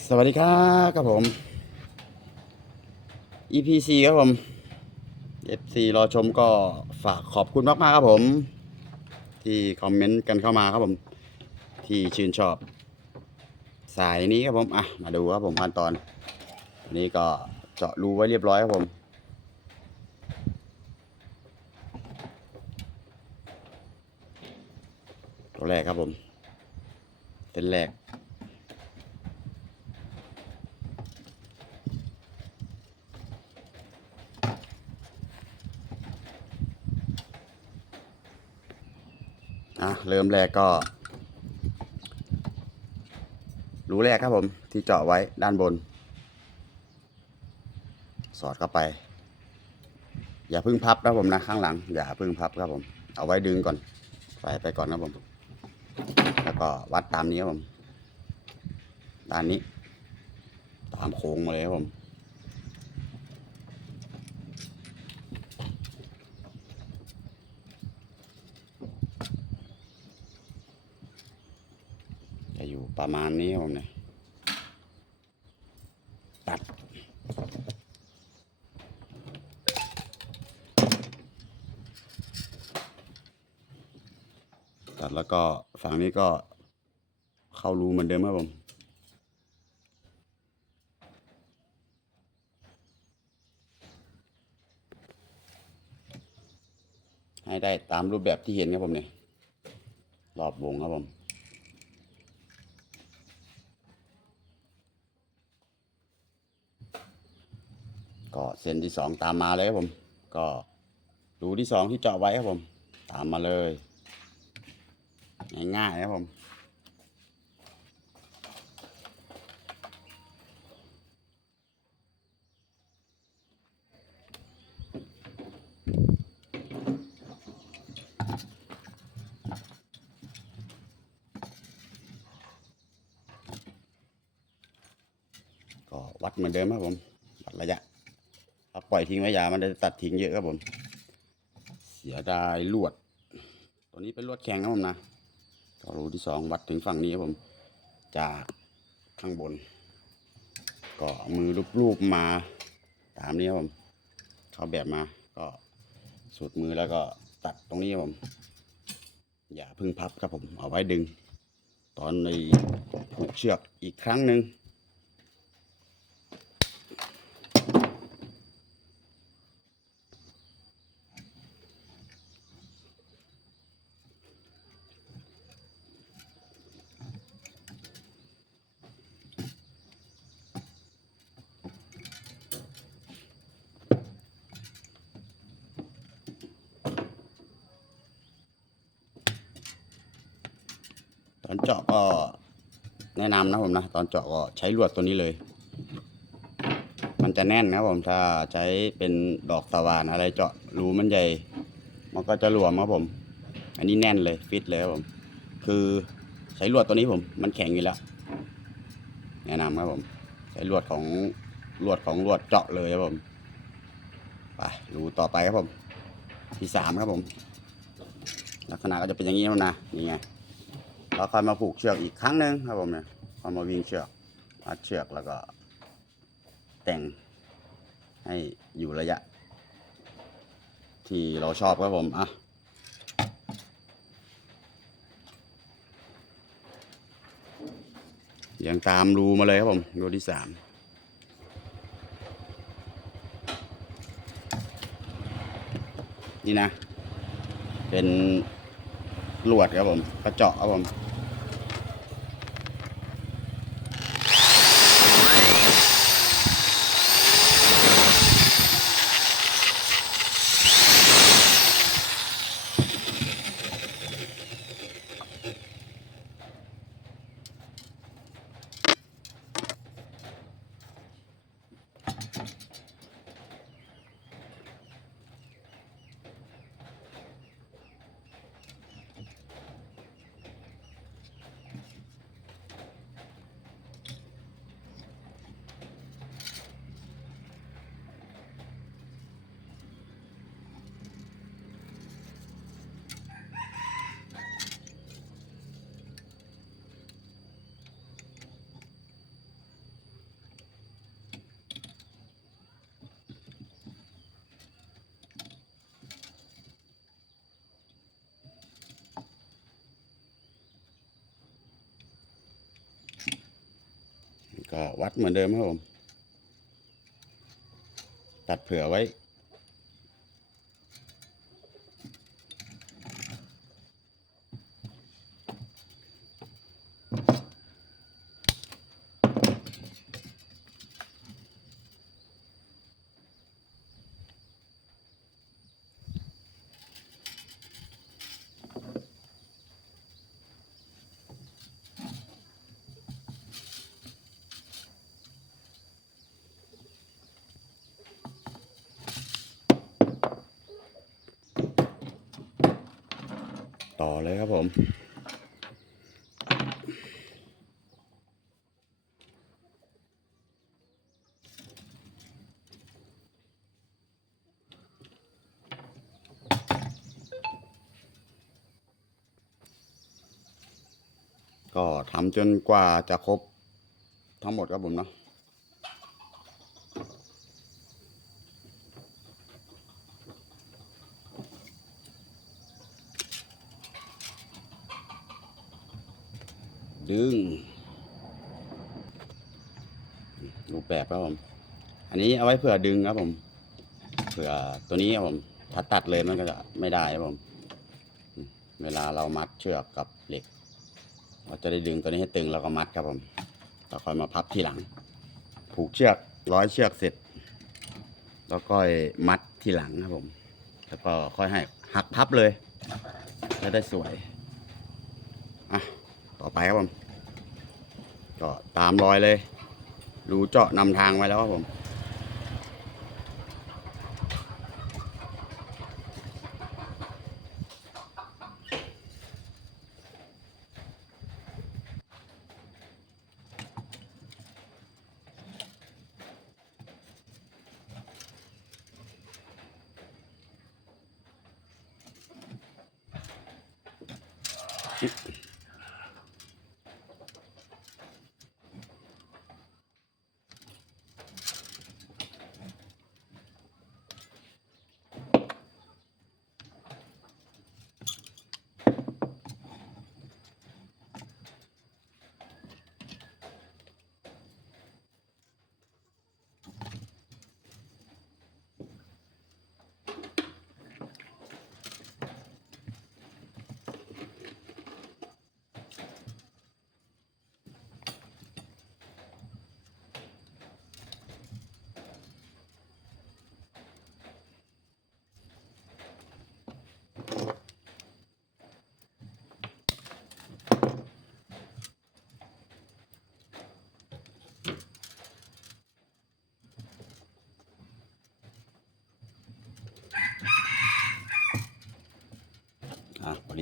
สวัสดีครับครับผม EPC ครับผม FC รอชมก็ฝากขอบคุณมาก ๆ ครับผม ที่คอมเมนต์กันเข้ามาครับผม ที่ชื่นชอบ สายนี้ครับผม อะ มาดูครับผมขั้นตอนอันนี้ก็เจาะรูไว้เรียบร้อยครับผมตัวแรกครับผมเส้นแรก อะ เริ่มแรกก็รูแรกครับผมที่เจาะไว้ด้านบน สอดเข้าไป อย่าพึ่งพับนะผมนะข้างหลัง อย่าพึ่งพับครับผม เอาไว้ดึงก่อนใส่ไปก่อนนะผม แล้วก็วัดตามนี้ครับผม ด้านนี้ ตามโค้งมาเลยครับผม จะอยู่ประมาณนี้ครับผมเนี่ยตัด ตัดแล้วก็ฝั่งนี้ก็เข้ารูเหมือนเดิมครับผมให้ได้ตามรูปแบบที่เห็นครับผมเนี่ยรอบวงครับผม ก็ เส้นที่สองตามมาเลยครับผม ก็รูที่สองที่เจาะไว้ครับผม ตามมาเลย ง่ายๆนะครับผมก็วัดเหมือนเดิมครับผม วัดระยะ ถ้าปล่อยทิ้งไว้ยามันจะตัดทิ้งเยอะครับผม เสียดายลวด ตัวนี้เป็นลวดแข็งครับผมนะก็รูที่สองวัดถึงฝั่งนี้ครับผม จากข้างบน ก็มือรูปๆมา ตามนี้ครับผมเขาแบบมาก็สุดมือแล้วก็ตัดตรงนี้ครับผม อย่าพึ่งพับครับผม เอาไว้ดึง ตอนในผูกเชือกอีกครั้งหนึ่ง อนเจาะก็แนะนำนะผมนะ ตอนเจาะก็ใช้ลวดตัวนี้เลย มันจะแน่นนะผมถ้าใช้เป็นดอกสว่านอะไรเจาะรูมันใหญ่ มันก็จะหลวมครับผม อันนี้แน่นเลยฟิตเลยครับผม คือใช้ลวดตัวนี้ผม มันแข็งอยู่แล้วแนะนำครับผม ใช้ลวดของลวดของลวดเจาะเลยครับผมไปรูต่อไปครับผม ที่สามครับผม ลักษณะก็จะเป็นอย่างนี้แล้วนะนี่ไง เราค่อยมาผูกเชือกอีกครั้งหนึ่งครับผมเนี่ยค่อยมาวิ่งเชือกมัดเชือกแล้วก็ แต่งให้อยู่ระยะ ที่เราชอบครับผมอะยังตามรูมาเลยครับผมรูที่สามนี่นะ เป็นลวดครับผมกระเจาะครับผม ต ก็ วัดเหมือนเดิมครับผม ตัดเผื่อไว้ ต่อเลยครับผมก็ทำจนกว่าจะครบทั้งหมดครับผมเนาะ ดึง รูปแบบครับผม อันนี้เอาไว้เผื่อดึงครับผม เผื่อตัวนี้ครับผม ถ้าตัดเลยมันก็จะไม่ได้ครับผม เวลาเรามัดเชือกกับเหล็ก เราจะได้ดึงตัวนี้ให้ตึงแล้วก็มัดครับผมแล้วค่อยมาพับทีหลัง ผูกเชือกร้อยเชือกเสร็จ แล้วก็มัดทีหลังครับผม แล้วก็ค่อยให้หักพับเลยจะได้สวย อะ ต่อไปครับผมก็ตามรอยเลย รูเจาะนำทางไว้แล้วครับผม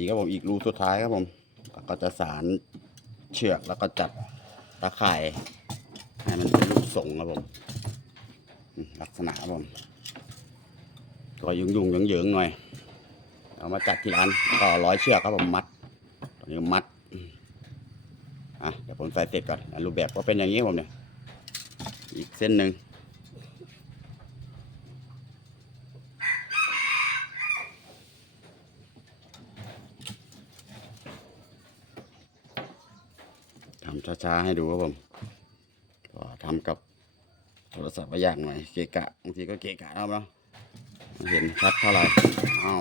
ดีครับผมอีกรูสุดท้ายครับผมแล้วก็จะสารเชือกแล้วก็จัดตะข่ายให้มันเป็นรูปทรงครับผมลักษณะครับผมก็ยุ่งยุ่งๆเหยิงๆหน่อยเอามาจัดทีละอันก็ร้อยเชือกครับผมมัดตอนนี้มัดอะเดี๋ยวผมใส่เสร็จก่อนรูปแบบก็เป็นอย่างนี้ครับผมเนี่ยอีกเส้นหนึ่ง ทำช้าๆให้ดูครับผมก็ทำกับโทรศัพท์ไปยากหน่อยเกะกะบางทีก็เกะกะเอาเนาะเห็นชัดเท่าไหร่อ้าว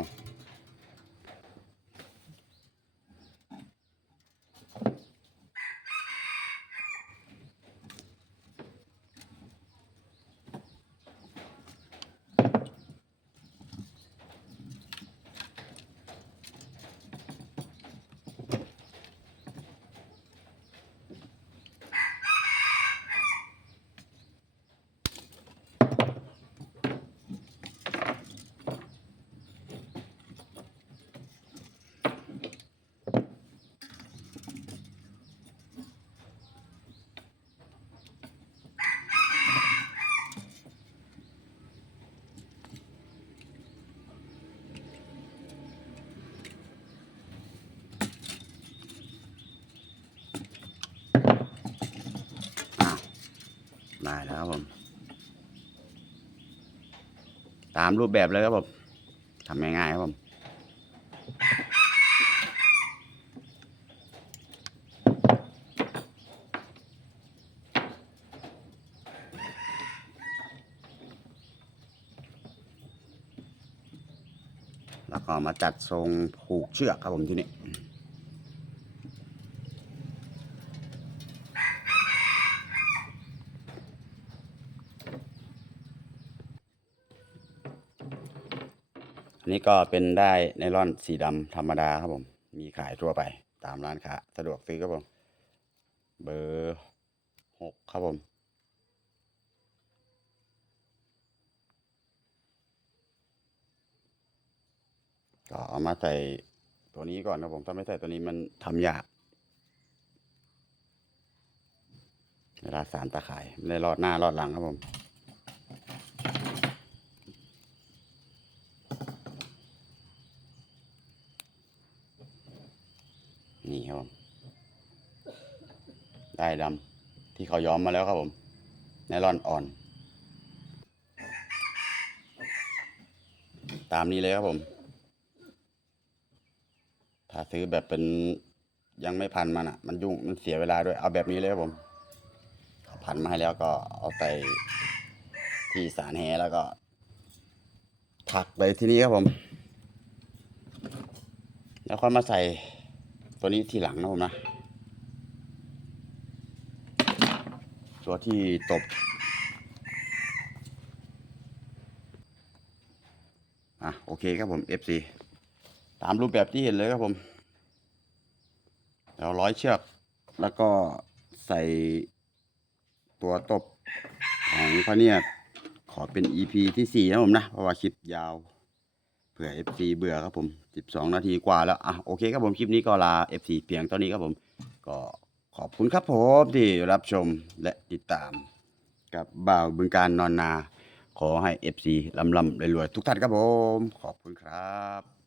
ครับผม ตามรูปแบบเลยครับผมทำง่ายๆครับผมแล้วก็มาจัดทรงผูกเชือกครับผมที่นี่ นนี้ก็เป็นได้ไนล่อนสีดำธรรมดาครับผม มีขายทั่วไปตามร้านค้าสะดวกซื้อครับผม เบอร์หกครับผมก็เอามาใส่ตัวนี้ก่อนครับผม ถ้าไม่ใส่ตัวนี้มันทำยาก เวลาสารตะข่ายไม่ได้รอดหน้ารอดหลังครับผม นี่ครับผมได้ดำที่เขาย้อมมาแล้วครับผมไนลอนอ่อน ตามนี้เลยครับผม ถ้าซื้อแบบเป็นยังไม่พันมันอะ มันยุ่งมันเสียเวลาด้วยเอาแบบนี้เลยครับผมเขาพันมาให้แล้วก็เอาไปที่สารแหแล้วก็ ถักไปที่นี้ครับผม แล้วค่อยมาใส่ ตัวนี้ที่หลังนะผมนะ ตัวที่ตบ อะโอเคครับผม FC ตามรูปแบบที่เห็นเลยครับผมเราร้อยเชือก แล้วก็ใส่ตัวตบของพระเนียดขอเป็น EP ที่สี่นะผมนะ เพราะว่าคลิปยาว ผื่อ FC เบื่อครับผม 12 นาทีกว่าแล้ว อะ โอเคครับผม คลิปนี้ก็ลา FC เพียงเท่านี้ครับผม ก็ขอบคุณครับผมที่รับชมและติดตาม กับบ่าวบึงการนอนนา ขอให้ FC ลำลำรวยๆทุกท่านครับผม ขอบคุณครับ